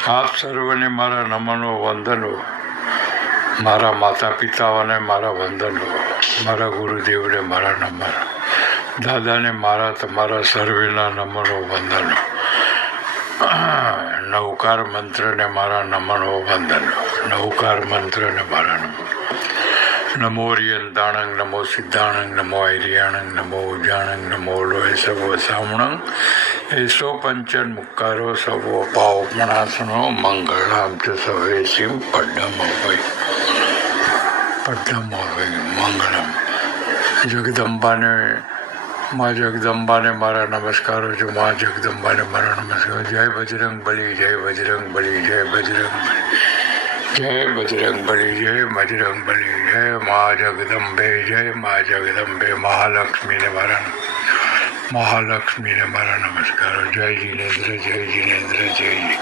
આપ સર્વને મારા નમનો વંદનો, મારા માતા પિતાઓને મારા વંદનો, મારા ગુરુદેવને મારા નમન, દાદાને મારા તમારા સર્વેના નમનો વંદનો, નવકાર મંત્રને મારા નમનો વંદનો, નવકાર મંત્રને મારા નમન. નમો રિયંતાણંગ, નમો સિદ્ધાણંગ, નમો ઐર્યાણંગ, નમો ઉજાણંગ, નમો લોય સર્વ સામણંગ, એસો પંચન મુક્કારો સર્વો પાવપણાસનો મંગળામ ચ સવે સિંહ પદ્મ મંગળમ. જગદંબાને મા જગદંબાને મારા નમસ્કારો છે. મા જગદંબાને મારા નમસ્કાર. જય બજરંગ બલી, જય બજરંગ બલી, જય બજરંગ બલી, જય બજરંગ બલી, જય બજરંગ બલી, જય મા જગદંબે, જય મા જગદંબે. મહાલક્ષ્મીને મારા નમસ્કારો. જય જિનેન્દ્ર, જય જિનેન્દ્ર, જય